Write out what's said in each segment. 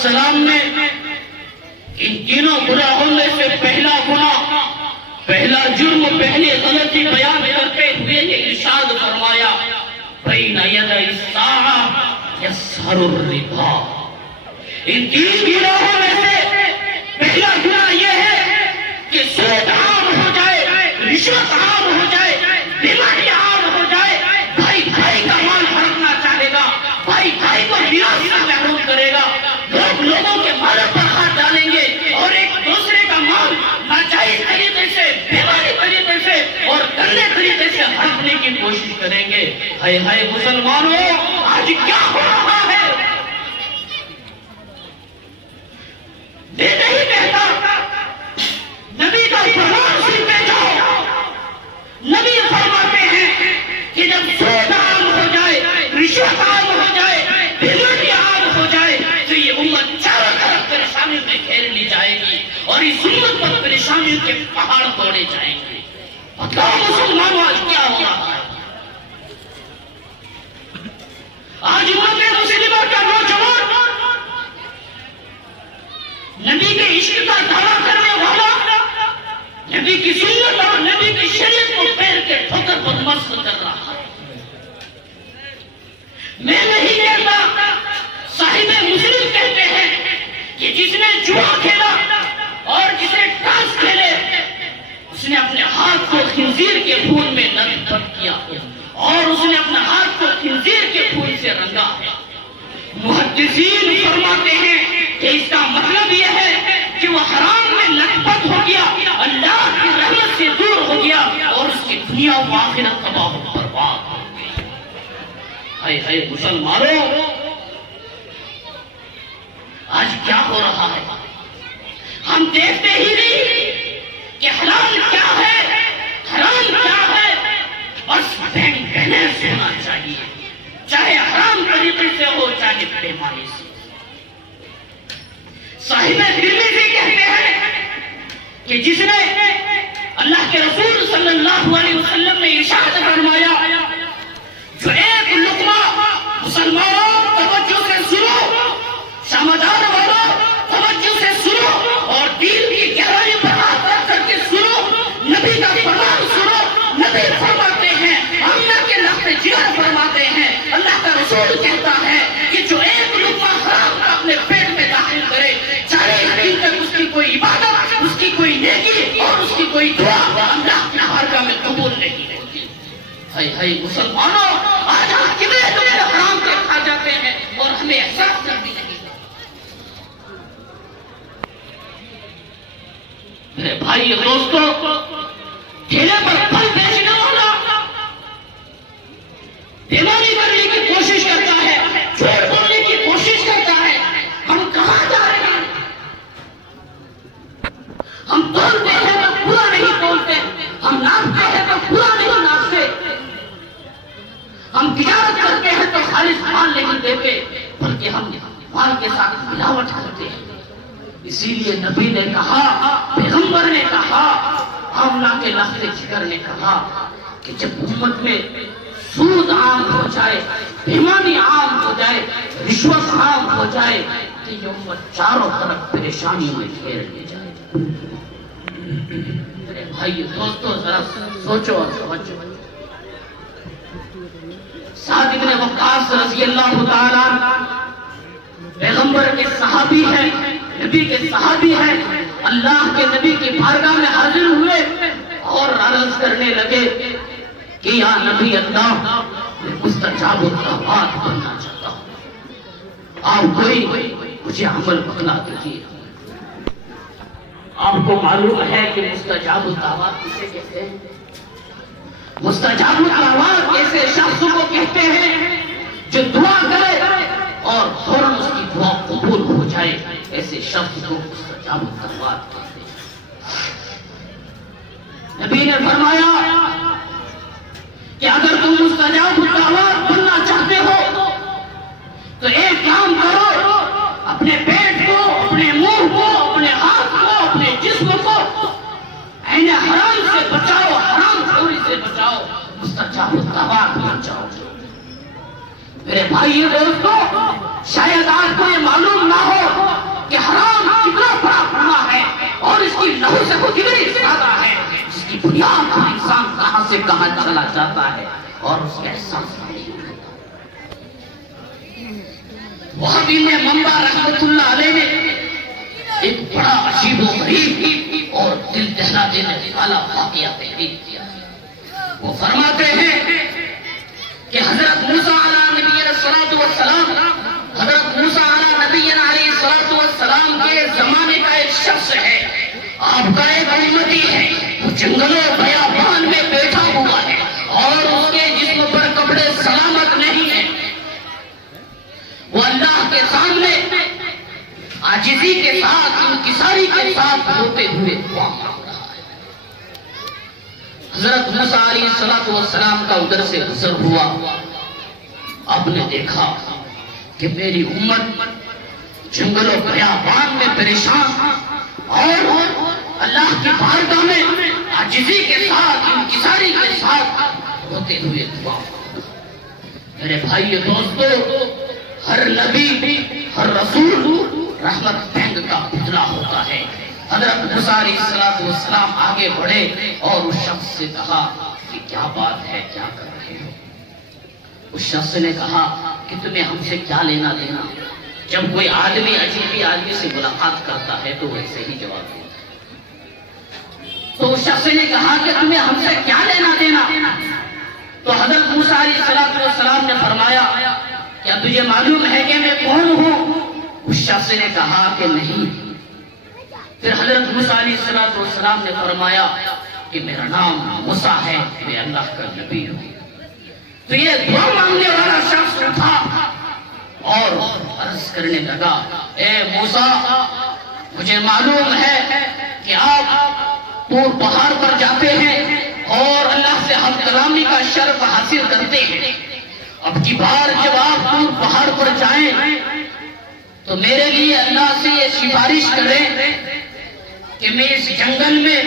والسلام نے ان تینوں گناہوں میں سے پہلا گناہ، پہلا جرم، پہلی غلطی بیان کرتے ہوئے یہ ارشاد فرمایا بین یدی الساعۃ یسہر الربا۔ ان تین گناہوں میں سے پہلا گناہ یہ ہے کہ سود عام ہو جائے، رشوت عام ہو جائے، بیماری عام ہو جائے، بھائی بھائی کا مال ہڑپنا چاہے گا، بھائی بھائی کو میراث سے محروم کرے گا، لوگ لوگوں کے مالوں پر ہاتھ ڈالیں گے اور ایک دوسرے کا مال ناجائز طریقے سے، بیماری طریقے سے اور گندے طریقے سے ہڑپنے کی کوشش کریں گے۔ ہائے ہائے مسلمانوں، آج کیا ہو رہا ہے؟ یہ نہیں کہتا نبی کا فرمان سنتے جاؤ۔ نبی فرماتے ہیں کہ جب سود عام ہو جائے، رشوت عام ہو جائے، بیماری عام ہو جائے تو یہ امت چاروں طرف پریشانیوں میں گھیر لی جائے گی اور اس امت پر پریشانیوں کے پہاڑ توڑے جائیں گے۔ بتاؤ مسلمانوں آج کیا ہو رہا ہے؟ آج امت مسلمہ کا نوجوان نبی کے عشق کا دعویٰ کرنے والا، نبی کی سنت اور نبی کی شریعت کو پیر کے ٹھوکر پر مست کر رہا ہے۔ میں نہیں کہتا، صاحب مسلم کہتے ہیں کہ جس نے جوا کھیلا اور جس نے ٹاس کھیلے اس نے اپنے ہاتھ کو خنزیر کے خون میں لت کیا اور اس نے اپنا ہاتھ کو خنزیر کے خون سے رنگا ہے۔ محدثین فرماتے ہیں کہ اس کا مطلب یہ ہے کہ وہ حرام میں لت پت ہو گیا، اللہ کی رحمت سے دور ہو گیا اور اس کی دنیا و آخرت تباہ و برباد ہو گئی۔ ہائے ہائے مسلمانوں، آج کیا ہو رہا ہے؟ ہم دیکھتے ہی نہیں کہ حلال کیا ہے، حرام کیا ہے، بس بیلنس ہونا چاہیے، چاہے حرام طریقے سے ہو چاہے بیماری سے۔ صاحب ترمذی کہتے ہیں کہ جس نے اللہ کے رسول صلی اللہ علیہ وسلم نے ارشاد فرمایا جو ایک لقمہ، مسلمانوں توجہ سے سنو، سمجھدار والوں توجہ سے سنو اور دل کی گہرائی پر ہاتھ رکھ کر کے سنو، نبی کا فرمان سنو۔ نبی فرماتے ہیں، اللہ کے لفظ جگر فرماتے ہیں، اللہ کا رسول کہتا ہے کہ جو ایک لقمہ حرام کا اپنے پیٹ میں داخل کرے، چاہے دن تک اس کی کوئی عبادت، اس کی کوئی نیکی اور اس کی کوئی دعا اللہ کی بارگاہ میں قبول نہیں ہوتی۔ ہائے ہائے مسلمانوں، آج ہم کتنے دنیا حرام کے کھا جاتے ہیں اور ہمیں احساس بھی نہیں ہے۔ میرے بھائی دوستوں، ٹھیلے پر پھل بیچنے والا بیماری کرنے کی کوشش کرتا ہے، جھوٹ بولنے کی کوشش کرتا ہے، ہم کہاں جا رہے ہیں؟ ہم تولتے ہیں تو پورا نہیں تولتے، ہم ناپتے ہیں تو پورا نہیں ناپتے، ہم تجارت کرتے ہیں تو خالص مال نہیں دیتے بلکہ ہم مال کے ساتھ ملاوٹ کرتے ہیں۔ اسی لیے نبی نے کہا، پیغمبر نے کہا، آمنہ کے لفظ جگر نے کہا کہ جب امت میں سود عام ہو جائے، بیمانی عام ہو جائے، رشوت عام ہو جائے تو یہ امت چاروں طرف پریشانی میں گھیر لے جائے۔ میرے بھائی دوستو، ذرا سوچو اور سمجھو۔ سعد بن وقاص رضی اللہ تعالیٰ پیغمبر کے صحابی ہیں، نبی کے صحابی ہیں، اللہ کے نبی کی بارگاہ میں حاضر ہوئے اور عرض کرنے لگے کہ یا نبی اللہ، میں مستجاب الدعوات بننا چاہتا ہوں، آپ کوئی مجھے عمل بتلا دیجیے۔ آپ کو معلوم ہے کہ مستجاب الدعوات کسے کہتے ہیں؟ مستجاب الدعوات ایسے شخص کو کہتے ہیں جو دعا کرے اور فوراً اس کی دعا قبول ہو جائے، ایسے شخص کو مستجاب الدعوات کہتے ہیں۔ نبی نے فرمایا کہ اگر تم مستجاب الدعوات بننا چاہتے ہو تو ایک کام کرو، اپنے پیٹ کو، اپنے منہ کو، اپنے ہاتھ کو، اپنے جسم کو عین حرام سے بچاؤ، حرام خوری سے بچاؤ، مستجاب الدعوات بن جاؤ۔ میرے بھائی دوستو، شاید آپ کو یہ معلوم نہ ہو کہاں چلا جاتا ہے اور اس کا احساس نہیں ہوتا۔ وہابی میں منبع رحمت اللہ علیہ نے ایک بڑا عجیب و غریب اور دل دہلا دینے والا واقعہ تحریر کیا ہے۔ وہ فرماتے ہیں کہ حضرت موسیٰ علیہ نبی والسلام، حضرت موسیٰ علیہ نبی علیہ السلام کے زمانے کا ایک شخص ہے، آپ کا ایک امتی ہے، وہ جنگلوں بیابان میں بیٹھا ہوا ہے اور اس کے جسم پر کپڑے سلامت نہیں ہیں۔ وہ اللہ کے سامنے عاجزی کے ساتھ، انکساری کے ساتھ روتے ہوئے دعا مانگ رہا ہے۔ حضرت موسیٰ علیہ السلام کا ادھر سے گزر ہوا، آپ نے دیکھا کہ میری امت جنگلوں بیابان میں پریشان اور اللہ کی بارگاہ میں عاجزی کے ساتھ، انکساری کے ساتھ روتے ہوئے دعا مانگ رہا ہے۔ میرے بھائی دوستو، ہر نبی، ہر رسول رحمت بینگ کا پتلا ہوتا ہے۔ حضرت موسیٰ علیہ السلام آگے بڑھے اور اس شخص سے کہا کہ کیا بات ہے، کیا کر رہے ہو؟ اس شخص نے کہا کہ تمہیں ہم سے کیا لینا دینا؟ جب کوئی آدمی عجیبی آدمی سے ملاقات کرتا ہے تو ویسے ہی جواب دیتا ہے۔ تو اس شخص نے کہا کہ تمہیں ہم سے کیا لینا دینا؟ تو حضرت موسیٰ علیہ السلام نے فرمایا کیا تجھے معلوم ہے کہ میں کون ہوں؟ اس شخص نے کہا کہ نہیں۔ پھر حضرت موسیٰ علیہ السلام نے فرمایا کہ میرا نام موسیٰ ہے، میں اللہ کا نبی ہوں۔ تو یہ دعا مانگنے والا شخص اٹھا اور عرض کرنے لگا، اے موسیٰ، مجھے معلوم ہے کہ آپ طور پہاڑ پر جاتے ہیں اور اللہ سے ہم کلامی کا شرف حاصل کرتے ہیں۔ اب کی بار جب آپ طور پہاڑ پر جائیں تو میرے لیے اللہ سے یہ سفارش کریں کہ میں اس جنگل میں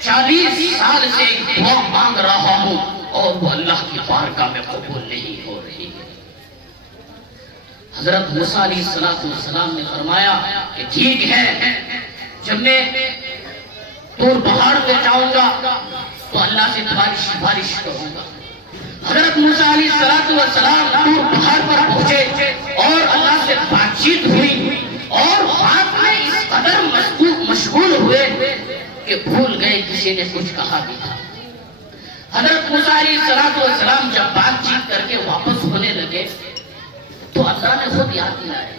40 سال سے ایک دعا مانگ رہا ہوں اور وہ اللہ کی بارگاہ میں قبول نہیں ہو رہی ہے۔ حضرت موسیٰ علیہ السلام نے فرمایا کہ ٹھیک ہے، جب میں طور پہاڑ پہ جاؤں گا تو اللہ سے تمہاری سفارش کروں گا۔ حضرت موسیٰ علیہ السلام طور پہاڑ پر پہنچے اور اللہ سے بات چیت ہوئی اور بات میں اس قدر مشغول ہوئے کہ بھول گئے کسی نے کچھ کہا بھی تھا۔ حضرت موسیٰ علیہ السلام جب بات چیت کر کے واپس ہونے لگے تو اللہ نے خود یاد دلایا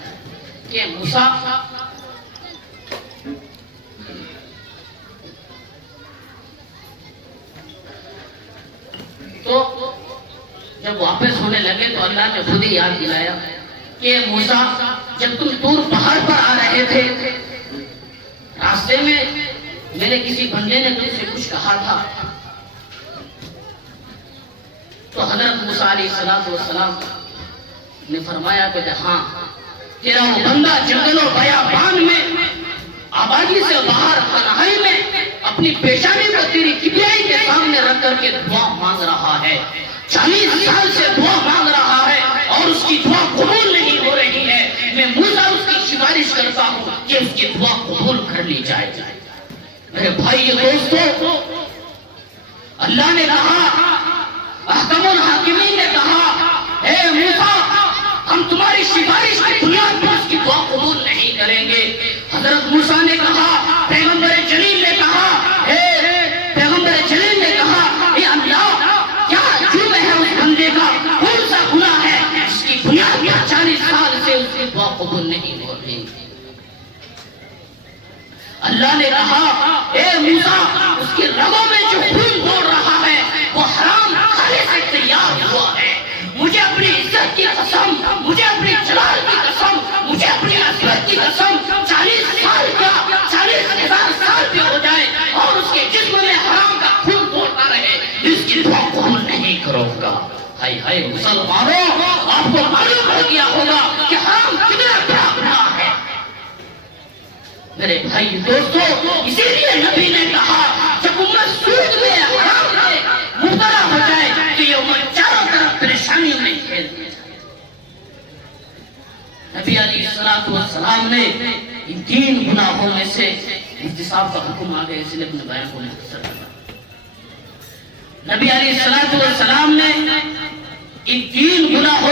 کہ موسیٰ، تو جب واپس ہونے لگے تو اللہ نے خود ہی یاد دلایا کہ موسیٰ، جب تم طور پہاڑ پر آ رہے تھے، راستے میں میرے کسی بندے نے تم سے کچھ کہا تھا۔ تو حضرت موسیٰ علیہ السلام نے فرمایا کہ ہاں، تیرا وہ بندہ جنگلوں بیابان میں آبادی سے باہر تنہائی میں اپنی پیشانی کو تیری کبریائی کے سامنے رکھ کر کے دعا مانگ رہا ہے، 40 سال سے دعا مانگ رہا ہے اور اس کی دعا قبول نہیں ہو رہی ہے۔ میں موسیٰ اس کی سفارش کرتا ہوں کہ اس کی دعا قبول کر لی جائے۔ میرے بھائی دوستو، اللہ نے کہا، احکم الحاکمین نے کہا، اے موسیٰ، ہم تمہاری سفارش کی بنیاد پر اس کی دعا قبول نہیں کریں گے۔ حضرت موسیٰ نے کہا، پیغمبر جلیل نے کہا، پیغمبر جلیل نے کہا، اے اللہ، کیا جرم ہے اس بندے کا، کون سا گناہ ہے جس کی بنیاد پر 40 سال سے اس کی دعا قبول نہیں ہو رہی؟ اللہ نے کہا، اے موسیٰ، اس کی رگوں میں جو خون دوڑ رہا ہے وہ حرام کھانے سے تیار ہوا ہے۔ مجھے اپنی عزت کی قسم، مجھے اپنی جلال کی قسم، مجھے اپنی عظمت کی قسم، 40 سال کیا 40,000 سال بھی ہو جائے اور اس کے جسم میں حرام کا خون دوڑتا رہے، اس کی دعا قبول نہیں کروں گا۔ ہائے ہائے مسلمانوں، آپ کو معلوم ہو گیا ہوگا کہ حرام کتنا بڑا گناہ ہے۔ میرے بھائی دوستو، اسی لیے نبی نے کہا، جب امت سود میں حرام سے مبتلا ہو جائے تو یہ امت چاروں طرف پریشانیوں میں گھیر دیا جائے۔ نبی علیہ السلام نے ان 3 گناہوں میں سے احتساب کا حکم آ گیا، اس لیے اپنے بیان کو مختصر کرنا۔ نبی علیہ السلام نے ان 3 گناہوں